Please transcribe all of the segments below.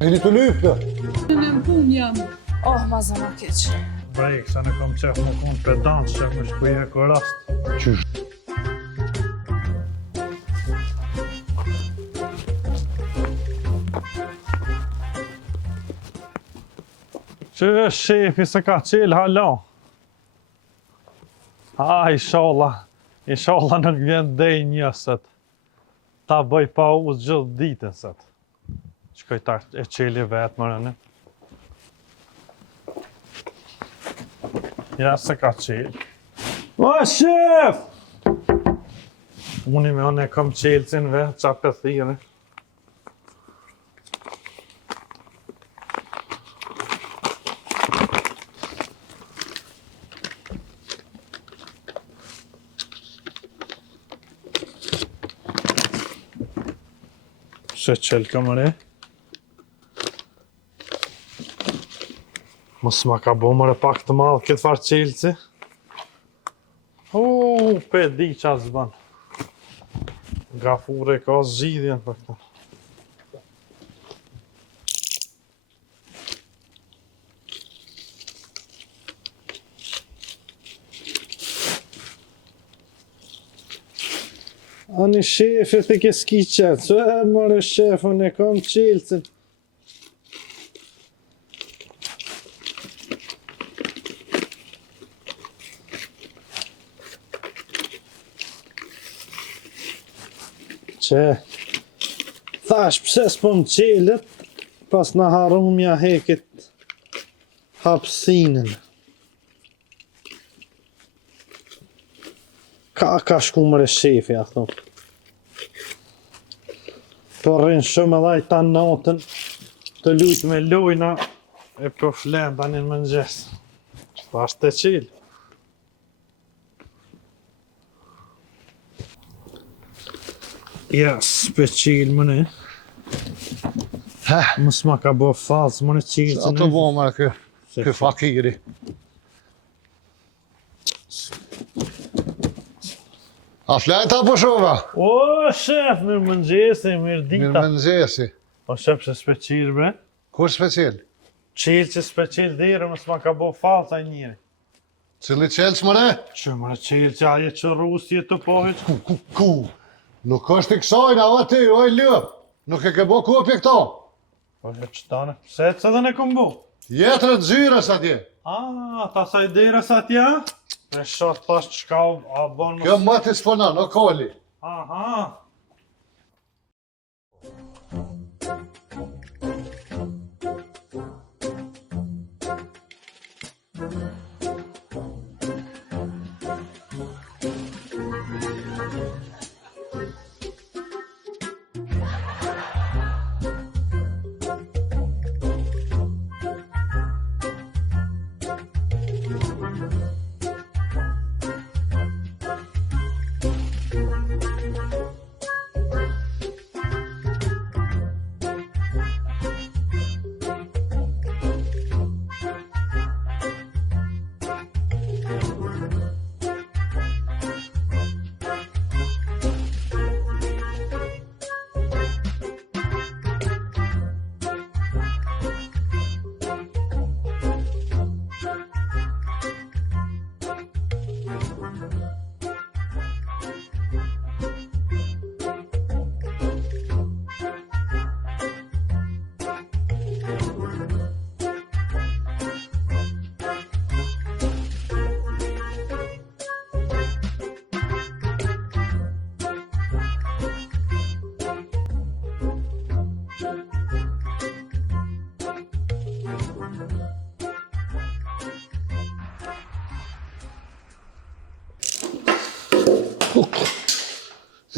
Jeni të lypë? Në pun jam. Oh, ma zëma keq. Brej, kësa në kom qef më konë pedant, që më shkuj e kër rast. Qysh? Që është shefi se ka qilë hala? Inshallah nuk vjen dej njësët. Ta bëj pa uzë gjithë ditën sët. Shkoj ta e qili vetë më rënë. Ja se ka qilë. O, shef! Unë me one kom qilësin vetë, qa për thire. Se qelë këmëre. Mos ma ka bo mëre pak të madhë këtë farë qelëci. Pe di qa zban. Gafure ka zgjidhjen për këta. Ani shefet e ke s'ki qetë, që e mërë shefën e kam qilëcin. Që, thash pse s'po më qilët, pas në harum mja heket hapsinin. Ka shku mëre shefi, a thonë. Por rrinë shumë edhe i ta natën të lujtë me lojna e për flenë tani në mëngjes. Pa është të qilë. Ja, s'pe qilë mëne. Mës ma ka bo falës mëne qilë. Sa të bo mërë kë fakiri. A flajta po shova? O, shef, mirë mëngjesi, mirë dita. Mirë mëngjesi. O, shef, se s'pe qilë, bre. Kur special? Qilë që s'pe qilë dhire, mës ma ka bo falës a njëri. Cili qelës mëre? Që mëre qilë që aje që rusje të pohit. Ku? Nuk është i kësojnë, a ti, oj lëp. Nuk e ke bo kopje këto. Po, që qëtane, pse të dhe ne këm bo? Jetër të zyrës atje. Ta sa i dhires atje? Me shot thash qka a bon më... Kjo më të s'ponan, o koli. Aha.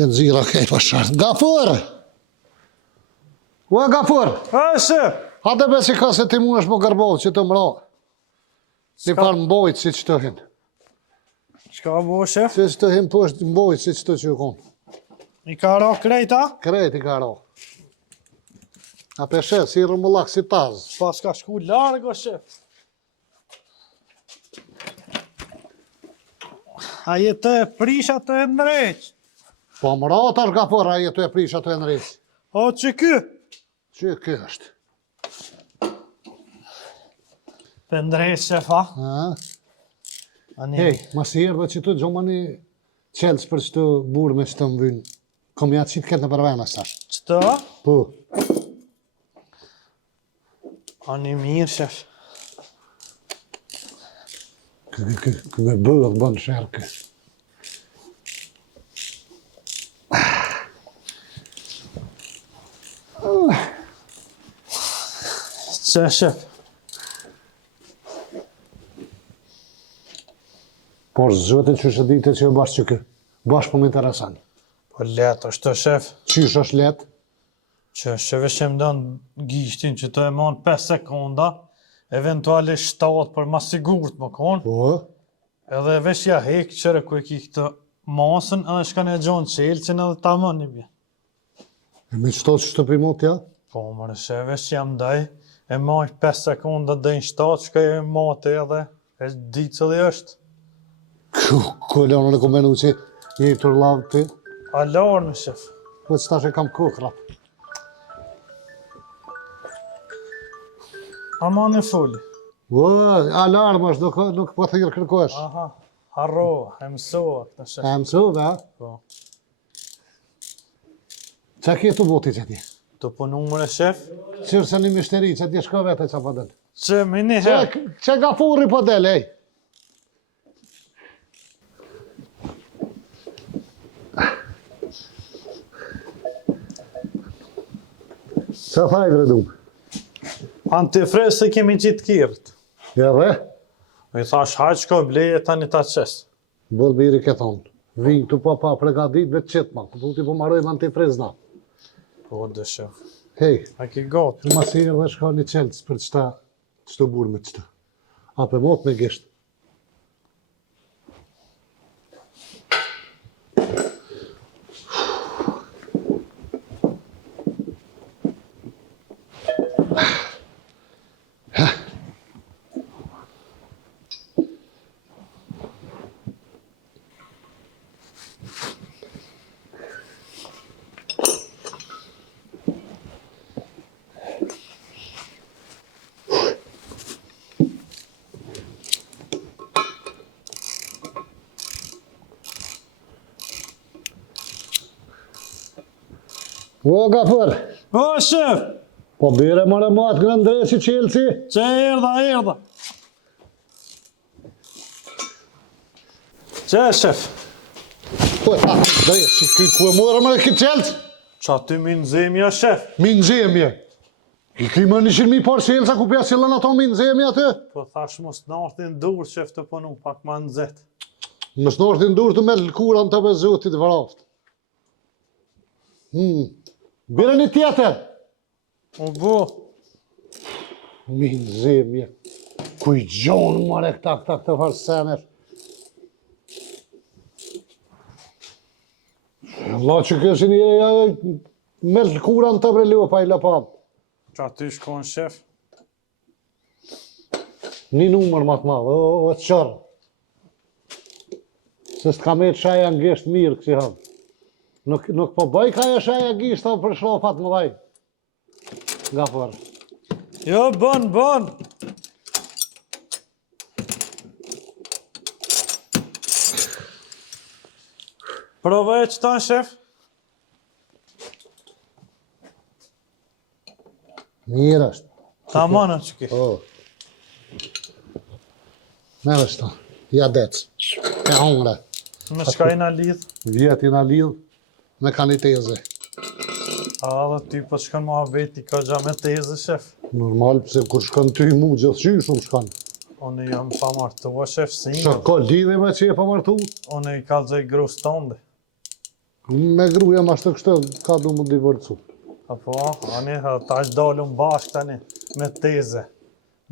E nëzira kej pashartë. Gafur! Ua Gafur! Shef! Hate besi ka se ti mu është më gërbohë që të mra. Një parë mbojtë si që të hin. Qka bo, shef? Si që të hin po është mbojtë si që të që konë. I ka ra krejta? Krejt i ka ra. A peshet, si rëmullak si tazë. Pas ka shku largo, shef. A jetë e prisha të e ndreq. Po mëra tash Gafur, a jetu e prisha të e nëriq. O, që ky? Që ky është? Pëndrej, shefa. Hej, mas i erdhe që tu gjomani qelës për që të burë me që të më vynë. Kom ja qitë këtë në përvena stash. Qëto? Po. Ani mirë, shef. Kë me bëllë bënë shërkë. Që, shef? Por zëtë që shë dite që e bashkë që kë. Bashkë po më interesan. Po letë është të, shef. Qysh është letë? Që sheve që më dënë gishtin që të e monë 5 sekonda, eventualisht 7 për ma sigurt më konë, Po. edhe vesh ja hek qëre ku e ki këtë masën edhe shkan e gjonë qelqin edhe ta më një bje. E me qëto që të primot ja? Po mërë sheve që jam daj, e maj 5 sekonda dëjnë 7, shka e mate edhe, e di cëli është. Kolonën e kom menu që je i tërlavë ti. Alarmë, shef. Po që tash e kam kokra. Aman e fulli. O, alarm është, nuk po thirë kërkosh. Aha, harrova, e mësova këtë shef. E mësu, da? Po. Qa kje të boti që ti? Të punu mërë shef, Qërë se një mishteri që ti shko vete që po del. që mini herë. Që ga furri po del, ej? Qa thaj gredum? Antifriz se kemi qitë kirët. Ja dhe? I thash hajt shko bleje tani ta qes. Bëllë biri ke thonë. Vinë të pa pregadit dhe qitë ma. Po ti po marojmë antifriz na. Po dhe shef. Hej, A ki gotë. ma si dhe shka një qelës për qëta burë me qëta. A për mot me gisht. O, gafër, O, shef! po bire mëre matë në ndresi qelësi. Që erdha. Që, shef? Po, ta, ndresi, ku e morë mëre këtë qelës? Qa ty min zemja, shef? Minë zemje. I ki më 100.000 par qelësa ku pja qëllën ato minë zemje atë. Po thash mos në artin dur, shef, të punu pak ma nëzet. Mësë në orë të ndurë të me lëkuran të bezotit vraft. Bire një tjetër. O, bu. Minë zemje. Kuj gjonë mëre këta farsener. Allah që kësi një me lëkuran të bre lua pa i lapam. Qa ty shkon, shef? Një numër matë madhë, o të qërë. Se s'ka me të shaja në gisht mirë kësi havë. Nuk po bëj ka e shaja gisht për shlofat më dhaj. Nga për. Jo, bën. Provoj që ta, shef? Mirë është. Ta manë që ki. O. Merë është ta. Ja decë. E hongre. Me shka i na lidh. Vjeti na lidh me kaniteze. A dhe ty po shkon ma veti ka gja me teze, shef. Normal, pëse kur shkon ty mu gjithë shumë shkon. Unë jam pa martua, shef, Qa single. ka lidhe me që e pa martu? Unë i kalzoj grus tënde. Me gru jam ashtë kështë ka du mu divorcu. Apo, ani, ta është dalëm bashkë tani me teze.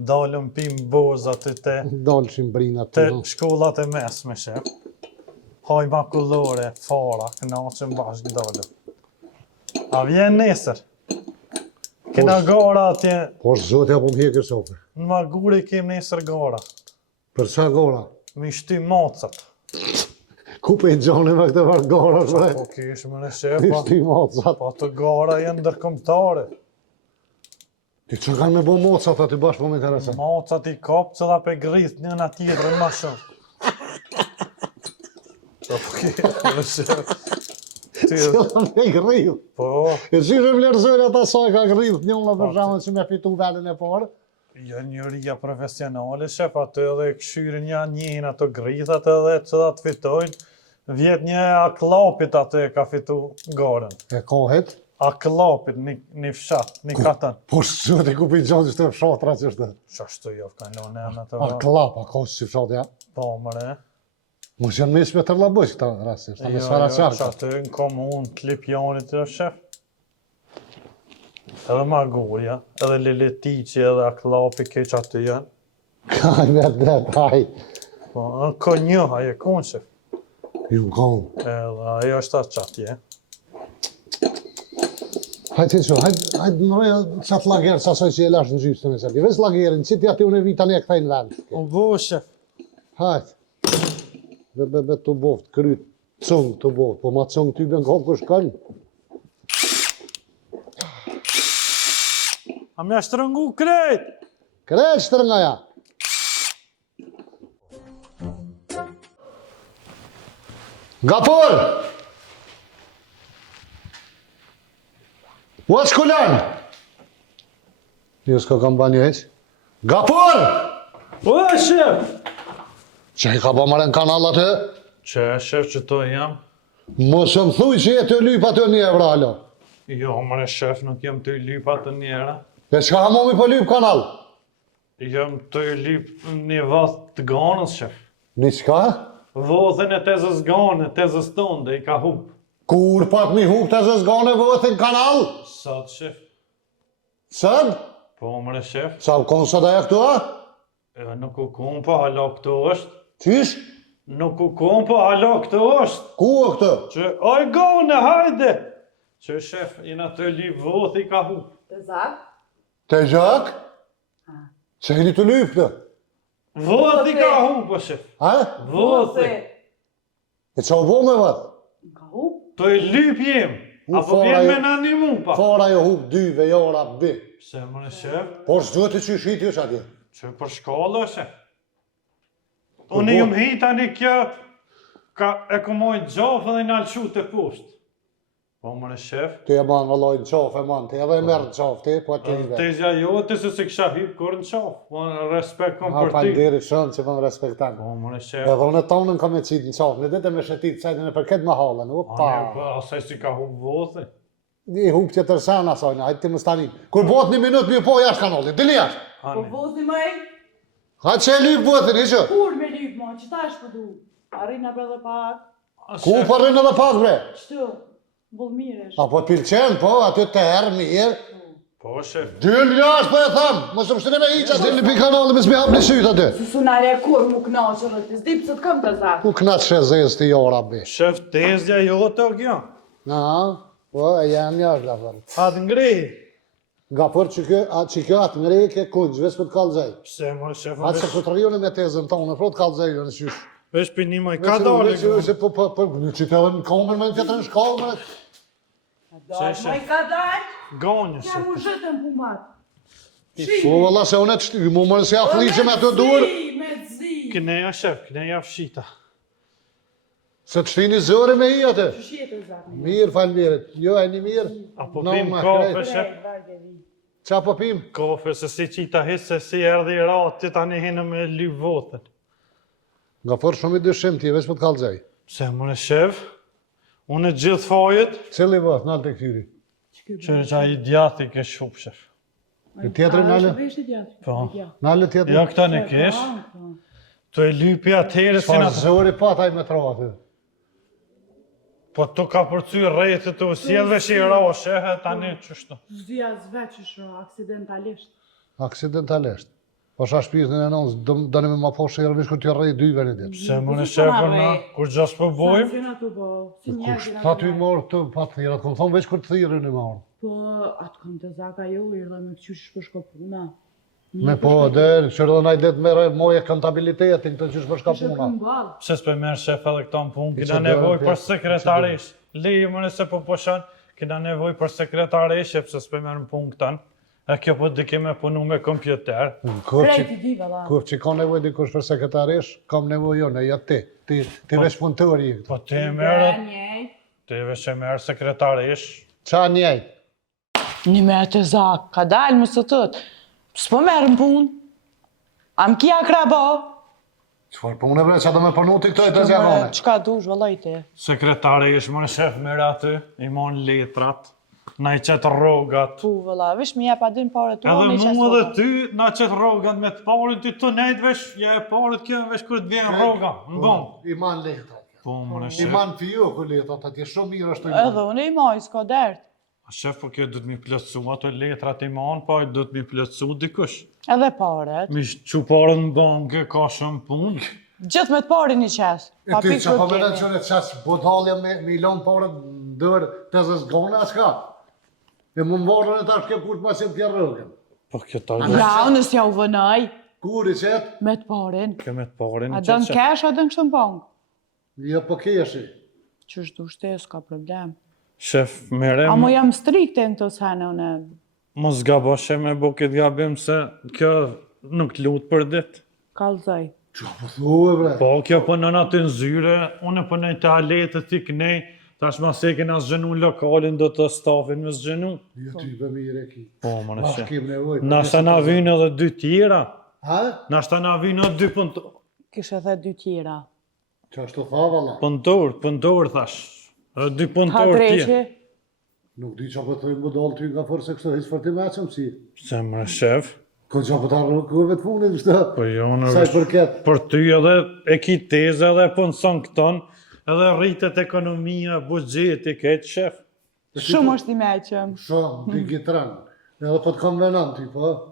Dalëm pim bozat te Dalëshim brinat te të në. shkollat e mesme, shef. Haj makullore, fara, kënaqëm bashkë dalëm. A vjen nesër? Kena gara atje, Por zotja po më hekër sofe. në Maguri kem nesër gara. Për qa gora? Mi shty macat. Ku pe i gjoni me këtë vartë gara, shre? Po kish më në shefa. Ishti macat. Po të gara janë ndërkombëtare. Ti që kanë me bo mocat aty bashkë po më interesant. Mocat i kap cëlla pe grith njëna tjetrën ma shumë. Po shef. Cilla me grith. Po, E që që vlerëzojnë ata saj ka grith njëna për shembull që me fitu vendin e parë. jo njëria profesionale, shef, atë edhe këshyrin janë njën ato grithat edhe cëllat fitojnë. Vjet një aklapit atë e ka fitu garën. E kohet. Aklapit, një fshat, një katën. Po që ti ku pi gjonë që të fshatra që është. Qashtu jo, ka lone në të A klapa, ka që fshat ja. Po, mëre. Mos janë mes me tërlabësh këta rastisht, ta me sfera që qarka. atë në komun, klipjanit të shef. Edhe Magurja, edhe Liletici, edhe Aklapi, keq aty janë. Kaj me dhe, haj. Po, ka një, aje konë shef. Ju në konë. Edhe ajo është atë qatje. Hajtë që, hajtë mëroja qatë lagerë sasoj që e lash në gjysë të me sërdi. Ves lagerin, që ti ati unë e vitani e këtaj në vend. O, bo, shef. Hajtë. Be të boft, kryt, cungë të boft, po ma cungë ty ben kohë për shkanë. A me shtrëngu krejt! Krejt shtërngaja. Gapur! Ua shkullan! Jo s'ka kam ba një heq. Gapur! O, shef! Që i ka ba mare në kanal atë? Që, shef, që to jam? Mos më thuj që je të lyp atë një evra, alo. Jo, mëre, shef, nuk jem të i lypa të njera. E s'ka hamomi për lyp kanal? Jem të i lyp një vath të ganës, shef. Një qka? Vodhen e tezës gane, tezës tonë, i ka hup. Kur pak mi hup të zëzgane vëthin kanal? Sot, shef. Sëd? Po, mëre, shef. Sa u konë sëda e këtua? Nuk u kom, po hala këto është. Qish? Nuk u kom, po hala këto është. Ku e këtë? Që, oj gane, hajde! Që, shef, jena të lyp voth i ka hup. Të zak? Te gjak? Që jeni të lyp të? Voth i ka hup, po, shef. Ha? Voth i. E që u bo me vët? Ka hup? Të i lyp jem. U Apo fara vjen jo- me në një mu, pa. Fara jo hup dyve, jora, bi. Pse, mëre, shef? Por s'duhet të që shiti është atje. Që për shkollë, shef. Unë jam hita një kjo, e këmojnë gjofë dhe i nalqu të poshtë. Po, mëre, shef. Ti e manë vëllojnë qafë e manë, ti edhe e merë në qafë ti, po ti i dhe. Tezja jote se si kisha hip kur në qafë. Po, respekt kom Ha, për pa ty. ndiri shënë që më respektanë. Po, mëre, shef. Edhe unë e tonën kam e qitë në qafë, në ditë me shetit, sajtën e përket me halën, Po, asaj si ka hup vothi. Një hup që tërsana, sajnë, hajtë ti më stani. Kur bot një minut, mi po jashtë kanolit, dili jashtë. Po vozi më e? Hajtë që e lypë bëthin, i që? Kur me lyp ma, që ta është pëdu? Arina bre dhe pak. Ku përrinë edhe pak, bre? Qëtu? Bull miresh. A po pilqen, po, aty të herë, mirë. Po, shef. Dyll jashtë, po e thamë, më së mështëri me iqa, të një pi kanalin, me s'mi hap një sytë aty. Susunare kur mu knaqë rëtis, dip që të kam të zak. Ku knaqë shezës të jora, be. Shef, tezja jote o kjo. Na, po, e janë jashtë, la fërë. Atë ngri. Nga për që kjo atë ngrej ke kunjë, vesh për të kalëzaj. Pse, mëre, shef, Atë që këtë rionë me tezën tonë, për të kalëzaj, në qysh. vesh për një maj, ka dalë. Vesh po, në që të edhe në komër, me në tjetër në shkallë, me... Daj, ma i ka daj? Gonjë, Ja shef. mu zhëtën pumat. Po, vëlla, se unë e të shty, mu mërë se ja fliqe me të dur. Me zi. Këneja, shef, këneja fshita. Se të shtini zëri me i atë. Që shjetë e zak? Mirë, falë mirët. Jo, e një mirë. Apo No, pim ma, kafe, krejt. shef. Qa po pim? Kafe, se si qita hisë, se si erdhi i rati, tani hinë me lyp votën. Nga forë shumë i dyshim ti, veç për të kalëzaj. Pse, mëre, shef, unë e gjithë fajet, Cili vëth, nalë të këtyri. që qa i djati ke shup, shef. E tjetëri nalë? Po. Nalë tjetëri? Ja, këta në kesh, të e lypi atëherë, si Shfarë në zëri pataj me tro aty. po të ka përcy rejtë të usjedhve që i ra o shehe, tani qështu. Zdia zveqësho, aksidentalisht. Aksidentalisht. Po shah shpizën e nënës, dëni me ma po shërë, vish kur t'ja rrej dyve një ditë. Pse, mëre, shef, për në, kur gjas për bojmë, Si në të bo, si njerëzina Ta ty morë të pa të thirat, këmë thonë veç kur të thirë në marë. Po, atë kam të zaka jo, i rrë me këqysh përshko puna. Me po, dhe, qërë dhe najdet mere moje kontabilitetin të qysh përshka Kështë puna. këmë balë. pse s'pe merë shef edhe këta në punë, I kina që nevoj dojnë, për pjesë, sekretarisht. Leji mëre se po poshan, kina nevoj për sekretarisht, pse s'pe merë në punë këtan. E kjo po di keme punu me kompjuter. Krejt I di, valla. Kur që ka nevoj dikush për sekretarish, kam nevoj unë, jo ti. Ti veç punëtori. Po ti e merë, Njejt. ti veç e merë sekretarish. Qa njejt? Një me të zak, ka dalë më së tëtë. S'po merë në punë. Am kia krabo. Qëfar punë bre, që do me punu ti këto e të zjarone? Qka dush, valla I te. Sekretarish, më në shef merë aty, I mon letrat, na I qetë rogat. Pu, valla, vish me jep adin pare tu, Edhe mu edhe ty, na qetë rogat me të parin, ty të nejtë vesh, ja e parit kjo vesh kërë të vjen roga, në bon. I man letra. Po, më në I shef. man fijo ku letra, ta ti shumë mirë është të Edhe unë I maj, s'ka dert. A shef, po kjo du të mi plëcu ato letrat I man, pa du të mi plëcu dikush. Edhe paret. Mi që parën në banke, ka shumë punë. Gjithë me të parin I qes. E ty që po menen që në qasë botalja me ilon parët në dërë të zëzgone, a s'ka? E më mbarën e tash ke kur të masim tja rëgën. Po kjo ta Ja, unë s'ja u vënaj. Kur I qëtë? Me të parin. kjo me të parin. A dënë kesh, a dënë kështë në bankë. Jo po keshi. Qështë du shte, s'ka problem. Shef, mere, A mo jam strikte në të sene, une. mos gaboshe me bo këtë gabim se kjo nuk lutë për dit. Kalzaj. Qa po thuë bre? Po, kjo pënën aty në zyre, unë pënën të aletë ti kënej, tash ma se kena zgjenu lokalin do të stafin me zgjenu. Jo ty për mire ki. Po, më në Bashk shef. kem nevoj. Nashta na vynë edhe 2 tjera, Ha? nashta na vynë edhe 2 punëtor. Kishe dhe 2 tjera. Qa është të tha valla? Punëtor thash. Edhe 2 Ha punëtor tjera. dreqi. Nuk di qa po të më dalë ty nga forë se kështë hiç për ti me qëmë si. Se më në shef, Ko qa po të arru kuve të funit, shtë? po jo në Saj përket. për ty edhe e ki teze edhe punëson këton, edhe rritet ekonomia, buxheti, këtë shef. Shumë është I meqëm. Shumë, ti gitran. Edhe po të kam venan ty, po?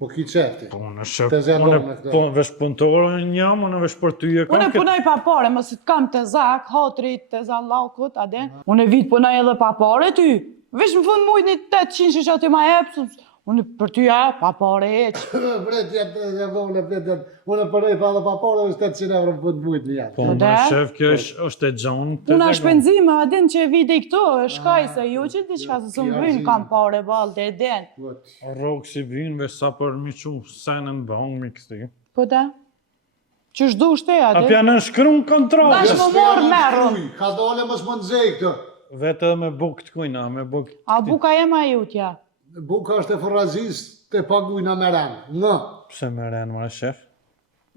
Po ki qefti. Po në shef, Të zjarë unë me këto. po vesh punëtorë në jam, unë vesh për ty e kam Unë këtë. punoj pa pare, mos të kam të zak, hotrit, të zallakut, adin. Unë vit punoj edhe pa pare ty. Vish më fund mujt një 800 që aty ma epë, unë për ty pa pare eq. Bre, tjetë, vole, tjetë. Unë përrej pa dhe pa pare, është 800 euro për të bujt një janë. Po Po në da? shef, kjo është e gjonë. Puna shpenzime, adin që vide I këto, është kaj se ju që diçka se së më vynë kam pare balë të edin. Rogë si vinë, vesh sa për mi qu senën bëngë mi këti. Po da? Që shdu shte, A adin? pja në shkru në kontratë. Dash më morë merëm. Ka dole mos më nëzej këtë. Vete edhe me buk të kujna, me buk. A buka jema jutja? Buka është e forrazis të pagujna me ranë. Në. Pse me renë, më shef?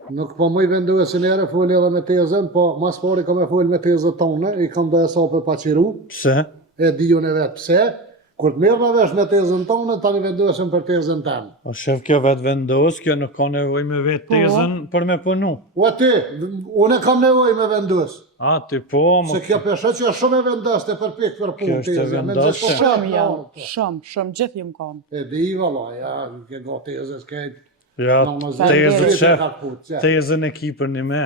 Nuk po më I vendu e sinere, foli edhe me tezën, po mas pari kam e foli me tezën tonë, I kam dhe e sape pa qiru, Pse? e di unë e vetë pse. Kur të mirë me vesh me tezën tonë, tani vendohesem për tezën temë. O shef, kjo vetë vendos, kjo nuk ka nevoj me vetë tezën për me punu. U aty, unë kam nevoj me vendos. A, ti po, Se më kjo peshe që është shumë e vendos të përpik për Kjo punë është e tezën. vendosë. Shumë jam, shumë, gjithë jam kam. E di valla, ja, ke ga tezës kejt. ja, tezën, shef, Te... tezën e ki për një me.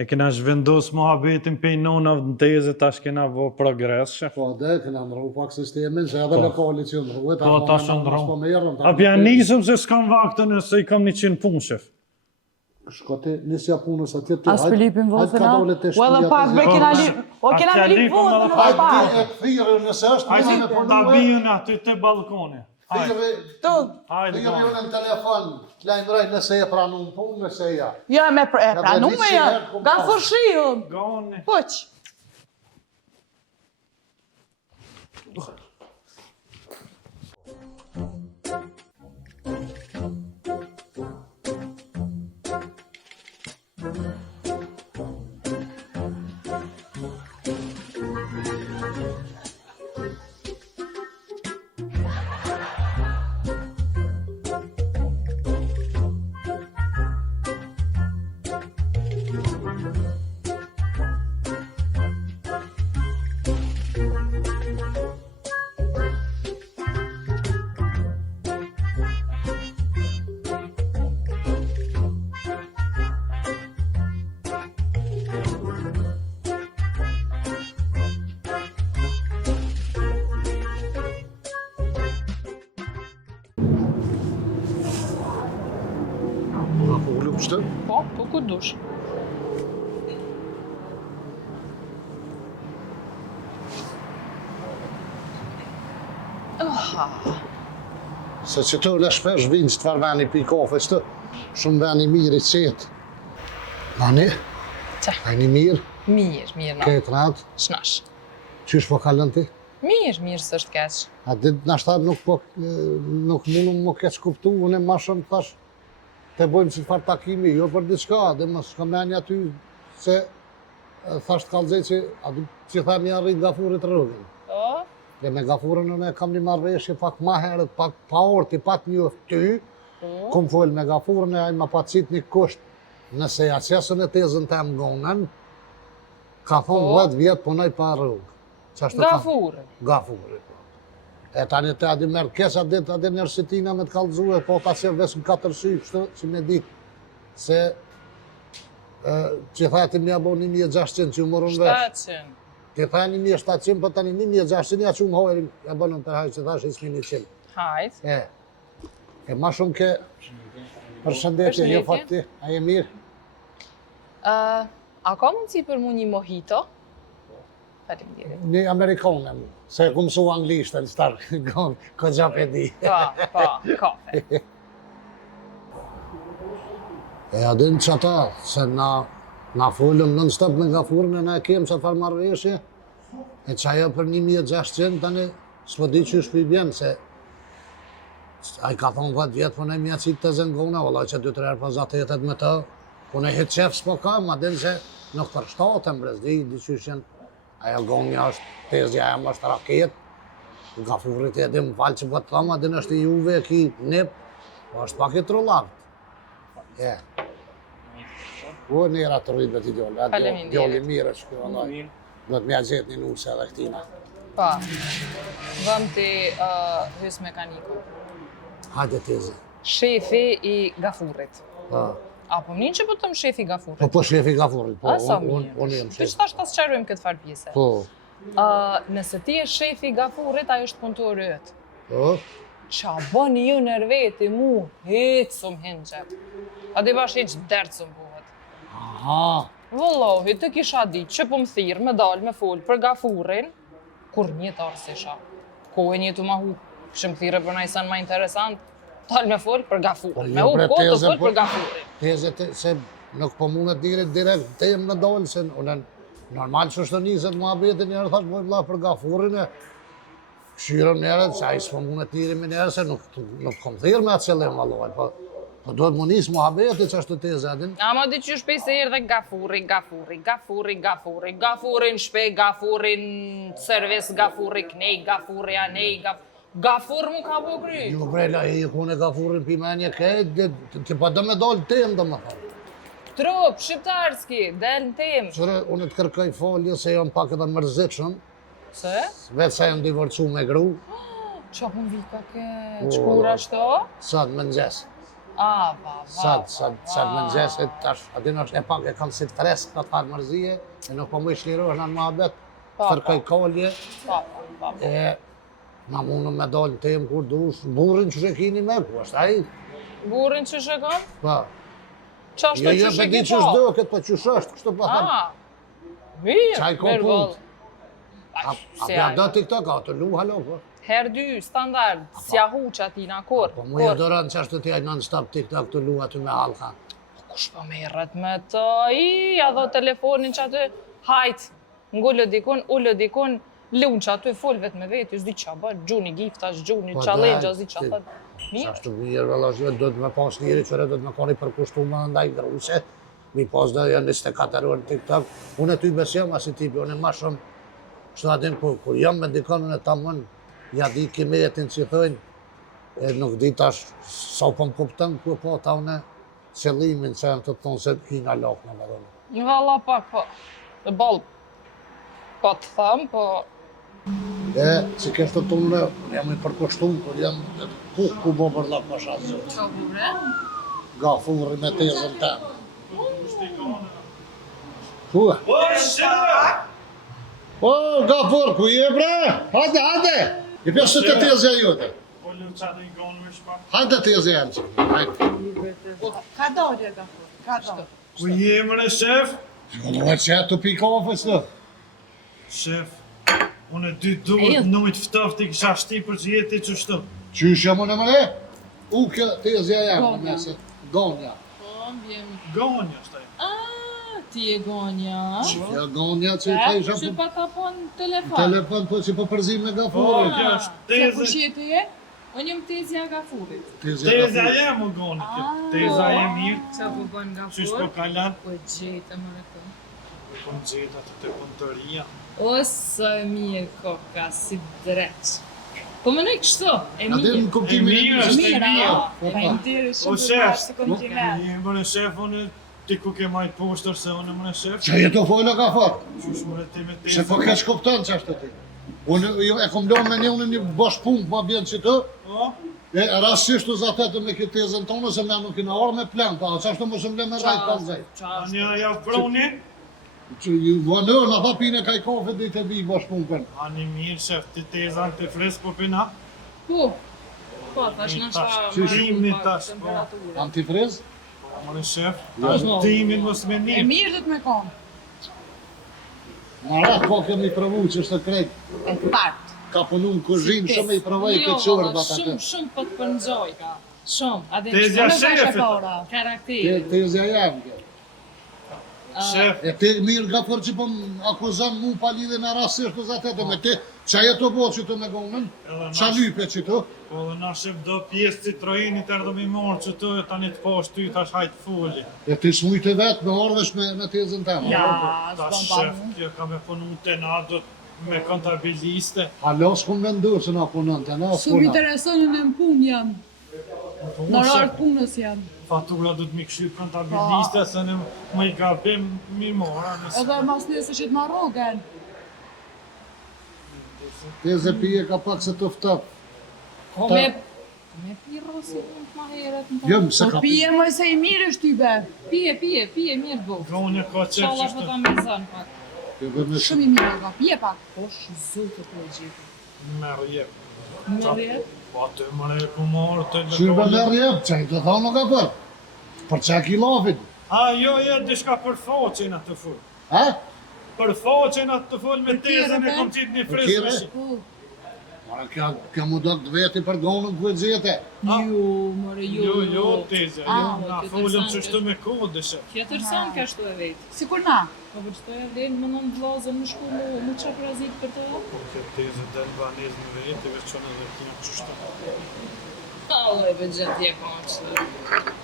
E kena zhvendos muhabetin pe nona në tezë, tash kena vo progres, shef. Po dhe, këna ndru pak sistemin, se edhe lokali që ndruhet. Po, tash ndru. Po merëm. A pja nisëm se s'kam vaktën e se I kam 100 punë, shef. Shkote nisja punës atje të As Filipin vozën a? U edhe pak be kena li... O kena me li vozën edhe Hajde pak. e thirë nëse është Hajde, me ta punu. bijën aty të balkoni. Hajde, Tu, hajde, Thirë unë në telefon, lajmëraj nëse e pranu në punë, nëse ja. ja me pranu me ja, ga fërshiju. goni. Poq. Po ullu pështë? Po, po ku dush. Se që të në shpesh vinë që të farë veni pi kafe që të, shumë veni mirë i qetë. Nani? Qa? A një mirë? Mirë, no. Këtë ratë? Shnash. Qysh po kalën ti? Mirë, s'është keq. A dit në ashtar nuk mundu më keq kuptu, unë e ma shumë thash të bojmë si farë takimi, jo për diçka, dhe më s'ka menja ty se thash të kalëzej që a du që tha mi arrit gafurit rrugin. Po? Dhe me gafurën unë e kam një marrëveshje pak ma herët, pak pa orë ti pak një ty, kom folë me gafurën e ajë ma pa cit një kusht, nëse ja qesën e tezën të më gonën, ka thonë 10 vjetë punoj pa rrugë. Gafurën? Gafurën. E tani të adi merë kesë, adi nërësitina me të kalëzue, po ta që vesëm 4 sy, kështë që me ditë, se që tha ti mja bo 1600 që u morën vesh. 700. Ti tha 1700, po tani 1600, ja që më hojri, ja bënëm të hajë që thash ismi 100. Hajt. E ma shumë ke përshëndetje, jo fakti, a je mirë? A ka mundësi për mu një mojito? Faleminderit. Një Amerikanë, se ku mësu anglisht e në starë, ko gjap e di. Po, kafe. E adin që ata, se na folëm non-stop me gafurën e na e kemë që farë marrëveshje, e që ajo për 1600 tani s'po di që shpi bjenë, se a i ka thonë 10 vjetë, po ne mja qitë të zëngona, valla që 2-3 herë pas atetet me të, po ne hitë qef s'po ka, ma din që nuk përshtatëm brezdi, diqyshen, ajo gonja është tezja, ajo është raket, gafurit e di më falë që po të thamë, adin është i juve, ki nip, po është pak i trullavt. Po njëra të rritë të djolle, djolle mirë është kjo, Allah. Do të mja gjetë një nuse edhe këtina. Po, vëm të hys mekaniku. Hajde teze. Shefi i gafurit. Po. Apo më një që po të më shefi i gafurit? Po shefi gafurit, po, Asa unë jem Të shefi. që ta sqarojmë këtë farë pjese? Po. Nëse ti e shefi i gafurit, ajo është punëtor yt. Po. Qa bëni ju nërveti mu, hecëm hinqet. A di bash heq dercëm buhet. Aha. Vëllohi, të kisha ditë që po më thirë me dalë me folë për gafurin, kur një të arsi isha. Kohë një të ma hu, këshë më thire për najsan ma interesant, dalë me folë për gafurin. Me hu kohë të folë për gafurin. Teze se nuk po mundet direkt temë me dalë, se unë normal që është të njëzët më abetin njerë, thash bojmë la për gafurin e këshirëm njerët, se a i s'po mundet njëri me njerë, se nuk kom thirë me atë qëllim valoj, po do të më njësë më abeti që është të tezetin. Ama di që shpej se erdhe gafurin shpej, gafurin servis, gafuri knej, gafuri anej, gafur mu ka po kry. Jo brela, e kune gafurin pimenje kejt, ti pa do me dollë temë do më thonë. Trup, shqiptarski, del në temë. Qëre, unë të kërkoj folje se jam pak edhe mërzitshëm, Se? vetë sa jam divorcu me gru, Qa pun vika ke qkura qëto? sa të mëngjes. Sa të mëngjes, atin është e pak e kam si fresk të farë mërzije, e nuk po më i shlirosh në muhabet, kërkoj kolje, e na mundu me dollë në temë kur dush, burin që shekini me, ku është aji? Burin që shekon? Pa. Qa është Jo, që pe di sheki që po? shdo, këtë po që shështë, kështu po thëmë. Qaj ko mirë punt? vëllë. A pja do TikTok, a të lu halo, po? Her 2, standard, s'ja hu që ati na kur. Po mu e doran që ashtu t'jaj non-stop TikTok të lu aty me halka. Kush po merret me të, a do telefonin që aty, hajt, ngullë dikun, ullë dikun, lunë që aty full vetë me vetë, s'di qa bërë, gjuni giftash, gjuni challenge, s'di qa thët. Qa ashtu mirë, vëllash, do të me pas njëri qëre, do të me koni përkushtu më ndaj gruse, mi pas dhe janë 24 orë në TikTok. Unë e ty besjom asi tipi, unë e ma shumë, që atin kur jam me dikon, unë e ta mën, ja di kimetin që thëjnë, e nuk di tash sa po më kuptën, ku po ta une qëllimin që janë të thonë se hina lakë në vëdhënë. Në valla pak, po, të balë, po të thëmë, po... E, që kështë të tonë, jam i përkushtu, kur jam ku bo për lakë më shazë. Qa bubre? Gafurri me tezën temë. Ku? O, gafur, ku je bre? Hajde! I pjesë të tezja jote. Hajde tezja janë që. Hajde. Ka dojë, gafur, ka dojë. Ku jemë në shef? Shkollë e që të pi kafës të. Shef, unë e dy duhet nëmit ftofti kisha shti për që jeti që shtu. Qysh jam unë mëre? U kjo tezja jam, nëse. Gonja. Po, vjen. Gonja, shtaj. Ti e gonja. Ja gonja që ka isha Që pa ta po në telefon. telefon po që po përzim me Po, gafurin. kjo është Se teze. kushjeti je? Unë jam tezja gafurit. Tezja Teza gafurin. jem u gonja kjo. Teza e mirë. Qa po bën Qysh po gafur? kalan? Po gjete më rëtë. Po në gjithë atë të punëtëria. Ose mirë koka, si dreq. Po më në kështu, e A dhe mirë. në kuptimin E mirë, është e mirë. mirë. Faleminderit O shumë shef, për kompliment. Je më në shef, unë ti ku ke majtë poshtër se unë më në shef. Që jeto folë gafar. Qysh më ti me Se tezë. po kesh kupton që ashtë ti. Unë e kom do me një bosh punë, ma bjenë që të, Po, e rasisht u zatetë me këtë tezën tonë, se me nuk kina orë me plan, pa, që ashtë më shumë le me rajtë pa zaj. anja ja vroni. Që ju vanër, në tha pine kaj kafe dhe i të bi bosh punë për. Ani mirë, shef, ti tezën të fresk po pina. Po, po, tash në shta Qyshimni tash, po. temperaturë. Antifriz? Më në shef, Ja. timin mos me E një. mirë dhe të me konë. Në ratë po kemi provu që është të krejt. E partë. Ka punu në kuzhinë, shumë i provoj Jo, këtë qërë valla, bat atë. shumë po të përngjoj ka. Shumë, a dhe Tezja Unë shefit. bashkë para. karakteri. Tezja jam kjo. Shef, E ti mirë gafër që po më akuzan mu pa lidhe në rasisht të zatete me ti, qa jeto po që të me gonën, qa lype që të, po dhe na shef do pjesë Citroenit erdhëm i morë që të tani të poshtë ty tash hajtë fuli. e ti smujt e vetë me orvesh me tezën temë. Ja, Tash s'bën shef, pa mu. kjo ka me punu të na do me kontabiliste. Halo, s'kum vendu që na punën të na, Su më interesonin e më punë jam. Në Unë rarë shef, punës jam. fatura du të mi këshyr kontabiliste se në më i gabim mi mora nëse. Edhe mas nëse që të ma rogen. Tezë pije ka pak se të ftap. Po me pirrosi mund ma heret në Jëm se Po ka pije më se i mirë është ty be. Pije mirë bo. Gonja ka qef Shala që po shtë. ta mizan pak. Shumë i mirë ka, pije pak. Po shëzutë po e gjithë. Merë jep. Merje? Po të mëre ku morë të Qyrë në rjep, që i të thonë nuk ka për. Për që ki lafit. A, jo, dishka për foqen atë full. Ha? Për foqen atë full me tezën e be? kom qitë një Për frisë. tjere? Po. Mara, kjo mu do të veti për gonën ku e gjete. Jo, more Jo, tezë, Ah, jo, na kjo folëm interesante. që shtu me kode shë. Tjetër son ka shtu e vetë. Si kur na. Po për shtu e vlenë më nën vlazën më shku mu qaprazit për të. Po kjo tezë dhe albanez në vetë, veç që në dhe kina që shtu. Alle për gjithë tje ka më qëtë.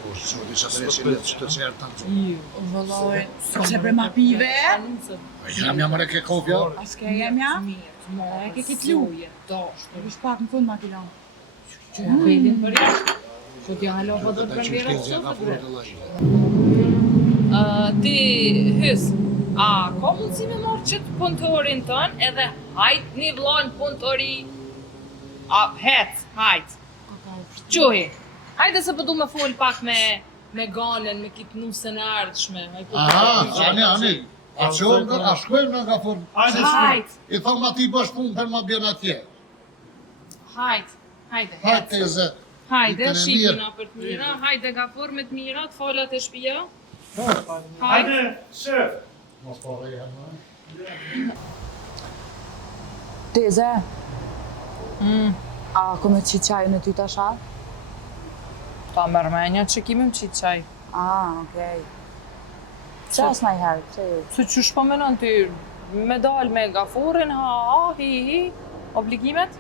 Po, që di që 300 letë që të qerë të në Jo. Vëlloj, se për ma pive. Jam jam re ke kopja. As ke jem ja? E ke kitë lu. Dashtë. Vish pak në fund ma kilon. Që në velin për jashtë. Që t'ja halo po të Që përvera tezja të ka sotë furë bre. të lajë. Ti, hys, a ka mundësi me marrë qëtë punëtorin tënë edhe hajt një vlonë punëtori? A, hajt. Quhi, hajde se përdu me fol pak me ganën, me kitë nusën e ardhshme. Aha, ani. A qërë, a shkojmë nga furë. Hajde Hajt, I thomë ati bësh punë për ma bjena atje. hajt, hajde. Hajtë tezë. Hajde, Ditën e shikina për të mira, hajde ga forme të mira, të falat e shpia. Hajde. Hajde, shef. Mos po rejë, Teze, a ku me qitë qajën e ty të asha? Ta mërmenja që kimi më qitë qaj. Okej. Qa as naj herë, që ju? Se që shpo menon ty, me dal me gafurin, hi, obligimet?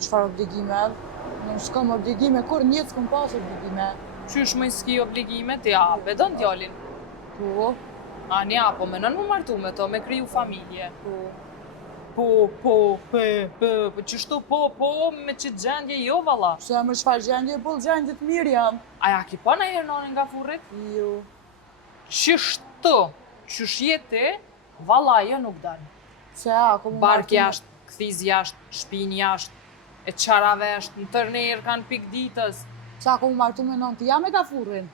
Qfar obligime? Në s'kam obligime, kur njëtë s'kam pas obligime. Qysh më i s'ki obligimet, ja, bedon djalin. Po, A nja, po menon më martu me to, me kriju familje. Po, qështu po, me që gjendje jo valla. se më qfar gjendje, po gjendje të mirë jam. A ja ki pa në herë nonin nga furrit? Jo. Qështu, qysh jeti, valla jo nuk dalë. Se a, ku mu Bark martu me- jashtë, kthiz jashtë, shpin jashtë, e qara vesht, në tërnerë kanë pik ditës. Sa ku mu martu me non, ti jam e ka furrin.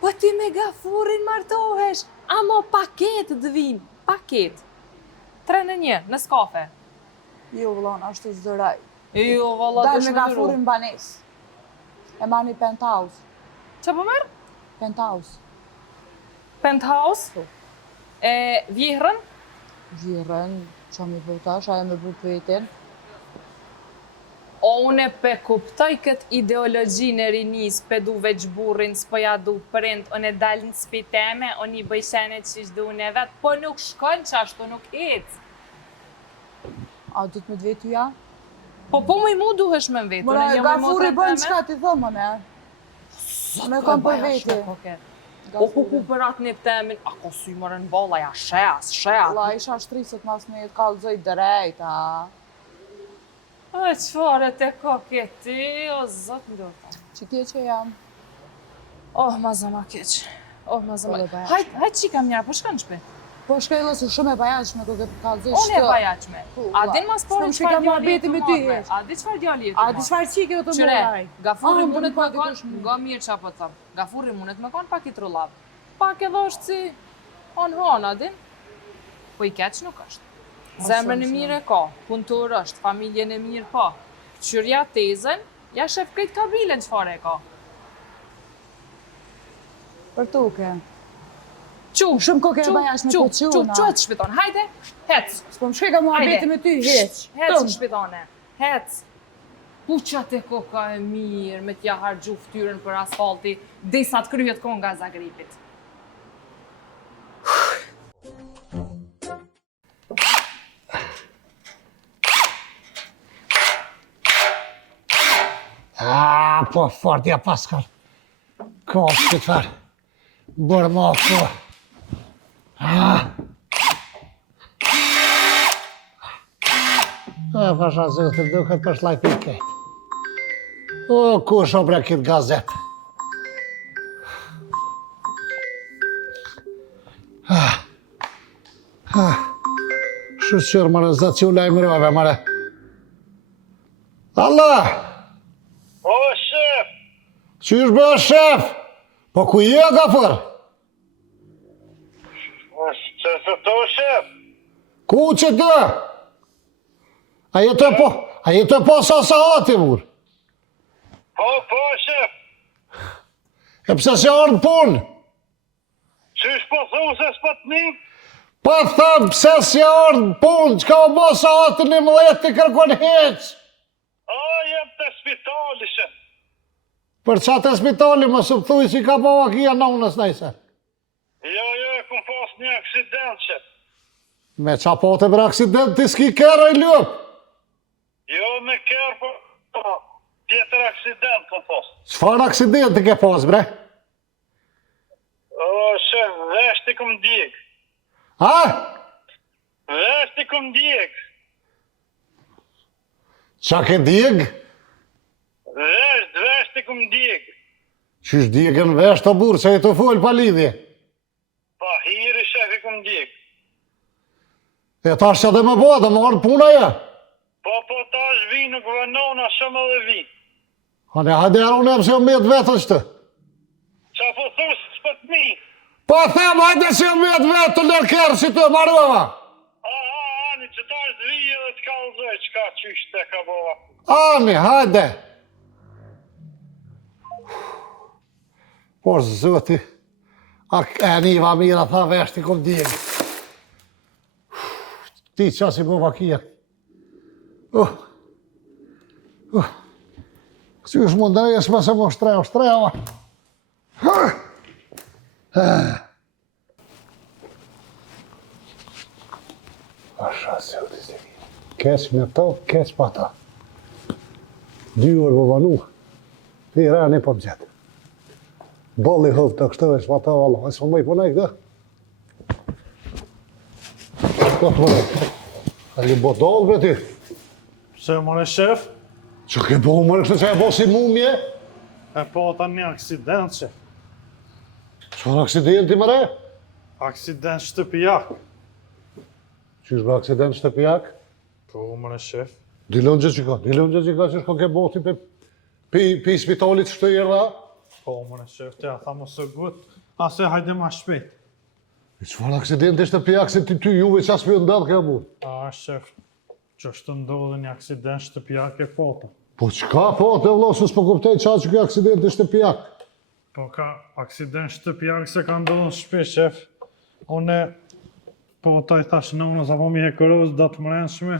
Po ti me gafurin martohesh, ama paket dëvin, paket. 3 në 1, në skafe. Jo, vëllon, ashtu s'dëraj. Jo, valla Dal të me ka furrin banes. E marrë një penthouse. Që po merë? Penthouse. Penthouse. Po. E vjehrën? Vjerën, qa mi përtash, ajo me bu pëjtin. O une pe kuptoj këtë ideologjinë e rinis, pe du veç burrin, s'po ja du prind, unë e dalë në spiteme, unë i bëjshene që ishtë du unë e vetë, po nuk shkon që ashtu nuk ecë. A du të me të vetë ja? Po mu i mu duhesh me vetë, Mëra, Gafuri bën qka ti thëmë, ne? Me kam për veti. O ku për atë një pëtemin, a ko sy mërën bolla, ja shea. La, isha shtrisët mas me të kalëzoj drejt, a? A, qëfare të koke ti, o zot ndurta. Që kje që jam? Oh, ma zama keq. Hajt qika mjera, po shka në shpe? Po shkajle su shumë e pajaqme, ku ke kalëzoj shtë. Unë e pajaqme. A din mas porën qëfar djali jetë të marrë? A di qëfar djali jetë të marrë? A di qëfar qike të Qyre, mëraj? Gafuri mundet me konë, nga mirë qa po të thëmë, Gafuri mundet me konë pak i trullav. Pak edhe është si on, a din? Po i keq nuk është. Zemrën e mirë e ka, punëtor është, familjen e mirë pa. Qyrja tezën, ja shef këtë kabilen qëfar e ka. Për tuke. Qu, Shumë koke e bajashme po quna. Qu e të shpiton, hajde, hec. S'po më shkega mua beti me ty, heq. Hec në shpitone, hec. Puqat e koka e mirë, me t'ja hargju ftyrën për asfalti, desa të kryet kon nga Zagripit. Po fort ja paskar. Ka këtë farë. Bërë ma ko. Pasha zëtë duket për shlaj për këtë. O, ku shopre këtë gazet. Shqyrë mërë, zëtë që u lajmërove mërë. Allah! O, shef! Qysh bë shef? Po ku je, Gafur? Që se to, shef? Ku që të? A jetë po sa ati, mur? Po, shef! E pse se orë në punë? Qysh po thu se s'po të një? Pa thëmë pse se orë në punë, që ka o bo sa ati 11 të kërkon heq? A, jem të spitali, shef. Për qatë e spitali, më së pëthuj si ka po akia nonës najse. Jo, kum pas një aksident, shef. Me qa po të bërë aksident, ti s'ki kërë i ljupë. Jo, me kërë, po, tjetër aksident, kum pas. Qfar aksident të ke pas, bre? O, shef, veshti kum djek. Ha? Veshti kum djek. Qa ke djeg? Veshti kum djek. Qysh djegën vesh të burë, që e të folë pa lidhje? Pa, hiri, shef, i kum djek. E ta është që dhe më bo, dhe më orë puna ja? Po, ta është vi, nuk vënona, shumë edhe vi. Hane, hajde unë e pëse me të vetën shtë. Qa po thush, s'po të mi? Pa them, hajde se me të vetë të lërkerë si të marrova. Ani, që ta është vi edhe të kalzoj, qka qysh të ka bova. Ani, hajde. Por zëti, e niva mira, tha veshti kom djegë. Ti qa si bova kia. Kësi është mund dhe jesë mëse më shtreo. Asha se u të zemi. Keq me to, keq pa ta. 2 orë më vanu. Ti rani po më gjetë. Balli hëvë të kështë veç pa ta, Allah. E së më i punaj këtë. A li bo dollë për ti? Se mëre shef, Që ke bo mërë kështë që e bo si mumje? e po ta një aksident, shef. Qëfar aksidenti mëre? Aksident shtëpijak. Qysh bë aksident shtëpijak? Po, mëre shef. Dilon gjë që ka që shko ke boti pe spitalit që të jera? Po, mëre shef, të ja tha më së gut. Ase hajde ma shpejt. Qëfar aksidenti shtëpijak se ty juve që asë për ndadë ke bu? A, shef, që është ndodhe një aksident shtëpijak e pota. Po qka po të vlosë s'po kuptej qa që kjo aksidenti shtëpijak? Po ka aksident shtëpijak se ka ndodhe në shpi, shef. Une, po ta i thash në unës, apo mi e kërës datë mrenshme.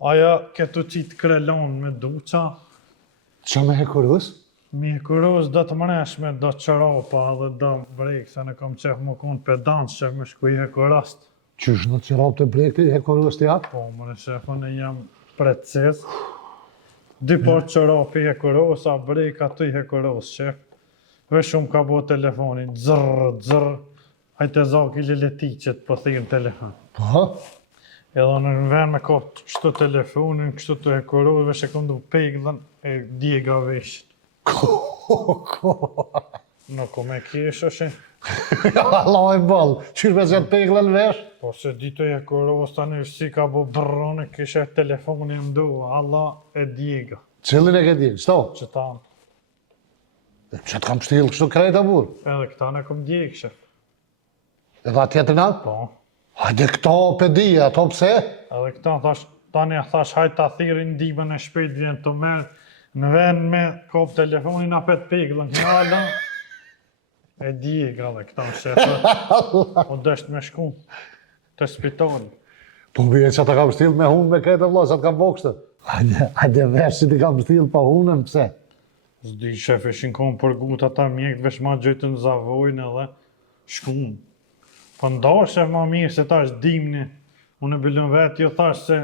Aja këtu qitë krelon me duqa, Qa me hekurus? mi kuruz do të mreshme, do qëropa dhe do brek, se në kom qef më konë pedans që më shku i hekurast. Qysh në qirap të brekti, hekurus të jatë? Po, më në shefën e jam precis. Dy por qëropi hekurus, a brek aty hekurus, shef. Vesh shumë ka bo telefonin, dzrr, hajte zaki leleticet, po thirë telefon. Po? Edhe në vend me kopë kështu telefonin, kështu të hekurus, vesh e kom du peglën e djega veshin. Nuk kom e kish është. Allah e ballë, qyrë me zëtë peglën vesh? Po se ditë e kuros tani si ka bo brrone, kishe telefonin mdu, Allah e djega. Cillin e ke djegë, sto? Që ta, Që të kam shtilë kështu krejta burë? edhe këta në kom djegë, shef. Edhe atjetër na? Po, Hajde këto pedija, ato pse? edhe këta tani thash hajt ta thirin dimën e shpejt vjen të merë, në vend me kop telefonin apet peglën, knala, e djega dhe këta shefë, o dësht me shku të spitali. Po bje që të kam shtilë me hunë me krejta vla, sa të kam bo kështë. Hajde vesh që të kam shtilë pa hunën, pse? Zdi shef ishin kom për gut ata mjekët vesh ma gjëtën zavojnë edhe shkun. Po ndash shef ma mirë se tash dimni, unë e bilën vetë jo tash se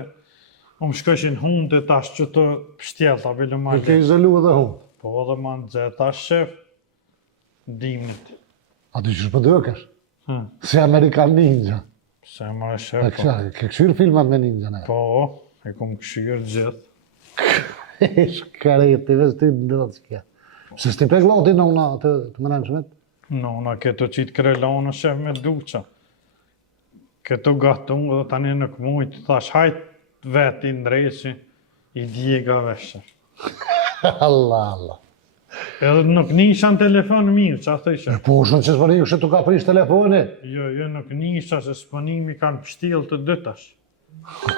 më shkëshin hunë të tash që të pështjel ta bilën ma Në ke gjëtë. izolu edhe hunë. Po edhe ma në gjëtë tash shef dimnit. A ty qështë për dëkesh? Hm, Si Amerikan Ninja. se më e E shef po. kësha, ke këshyrë filmat me Ninja ne? Po, e kom këshirë gjithë. Shkareti, veç ti ndërët që kja. Se s'ti peglati në una të mënem shmet? No, na këto qitë krelonë shef me duqa. Këto gatun dhe tani nuk mujtë, thash hajt veti ndreqi, i djega veshe. Allah. Edhe nuk nisha në telefon mirë, që a thëshe? Po shumë që s'përi kështë tu ka prish telefoni. Jo, nuk nisha se spënimi kanë pështil të dytash.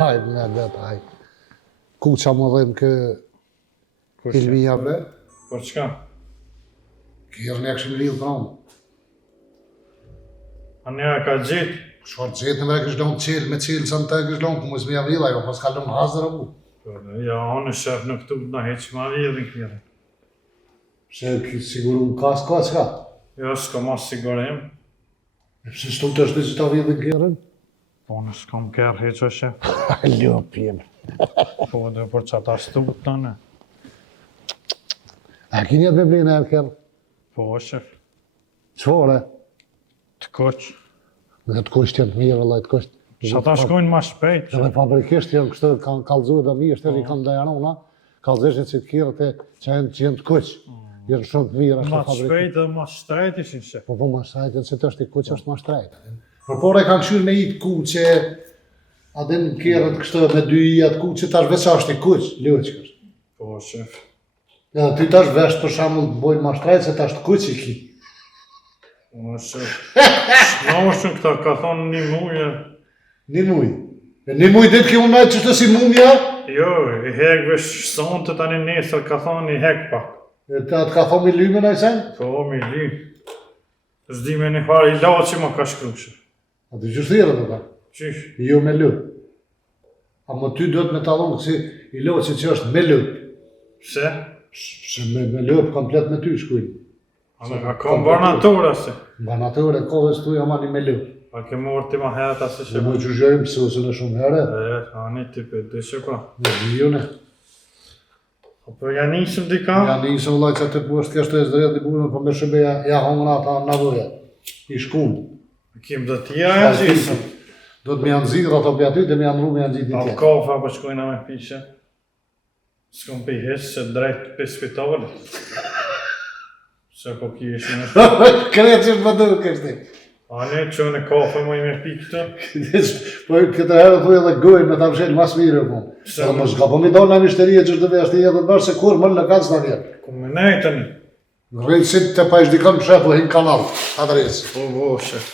Hajde, me vetë, hajde. Ku qa më dhejmë kë Ilmija bre? Por çka? Kjerë një këshim lidhë të nëmë. A një ka gjitë? Shfarë të gjetë në mre kështë lonë qelë, me qelë sa në të kështë lonë, ku më s'mija vila jo, pas ka lonë hazër abu. Ja, unë shef nuk tu na heq ma vjedhin kjere. Pse këtë siguru në kas, ka qka? Jo, s'ka ma sigurim. E pse s'tu të është që ta vjedhin kjerën? Po në s'kam kërë heq o shef. Ljopjen. Po dhe për që ata stupë të në. A ki njët me blinë e kjerë? Po shef, Qfore? të koq. Dhe të kusht janë të mirë, vëllaj, të kusht. Që ata shkojnë ma shpejt. Edhe fabrikisht janë kështë kanë kalëzuar dhe mirë, shteri kanë dajarona, kalëzeshin si të kjerët e që janë të kuq. Janë shumë të mirë, Ma është fabrikisht. shpejt dhe ma shtrejt ishin shef. Po ma shtrajtën, se të është i kuq, është ma shtrajt. Por pore kanë këshyrë me i të kuqe, adin kjerët kështë me dy i atë kuqe, tash veça është i kuq, ljoq kështë. Po shef. Edhe ty tash vesh për shembull të bojnë ma shtrajt, se tash të kuq i ki. Po shef. Shnoshën këta ka thonë një muje. Një muj. E një muj ditë ki unë najtë qështë si mumja, Jo, i hek vesh sonë të tani nesër ka thonë i hek pak. e të atë ka thomi lyme në i sen, Po, mi li. Zdi me një farë i la që ma ka shkru shef. a të gjushtire dhe ta. Qish? Jo me lë. A më ty do të me talonë kësi i loqë që është me lë. Pse? Se me lë komplet me ty shkujnë. A me ka kom barnatura se. Banatore kohës tu jam ani me lë. A ke morë ti ma heta se Dhe shef. më gjyshojmë pëse ose në shumë herë. Ani ti për të shëpa. Në dhijone. Po ja nisëm dika? Ja nisë vëllaj që të poshtë kështë e zdrejt një burën, po me shëbe ja hongra ata në voja. I shkunë. Kim dhe tjera e gjisëm. Do të me janë zidrë ato për aty dhe me janë ru me janë gjitë një Al tjetë. kofa po shkojna me pishe. S'kom për hisë se drejt për spitalit. Se po ki ishë në... Kretë që më dërë kështë e. Ani që në kafe më i me pi këtë. Po këtë herë thuj edhe gojnë me ta mshelë mas mire po. Pse Edhe më s'ka po mi donë në mishterie që shtë dhe ashtë i edhe të bërë se kur më në kanë së në vjetë. Ku me nejtën. Rejtësit të pa ishtë dikën pëshet po hinë kanal, adresë. Po bo shef.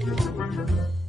Thank you.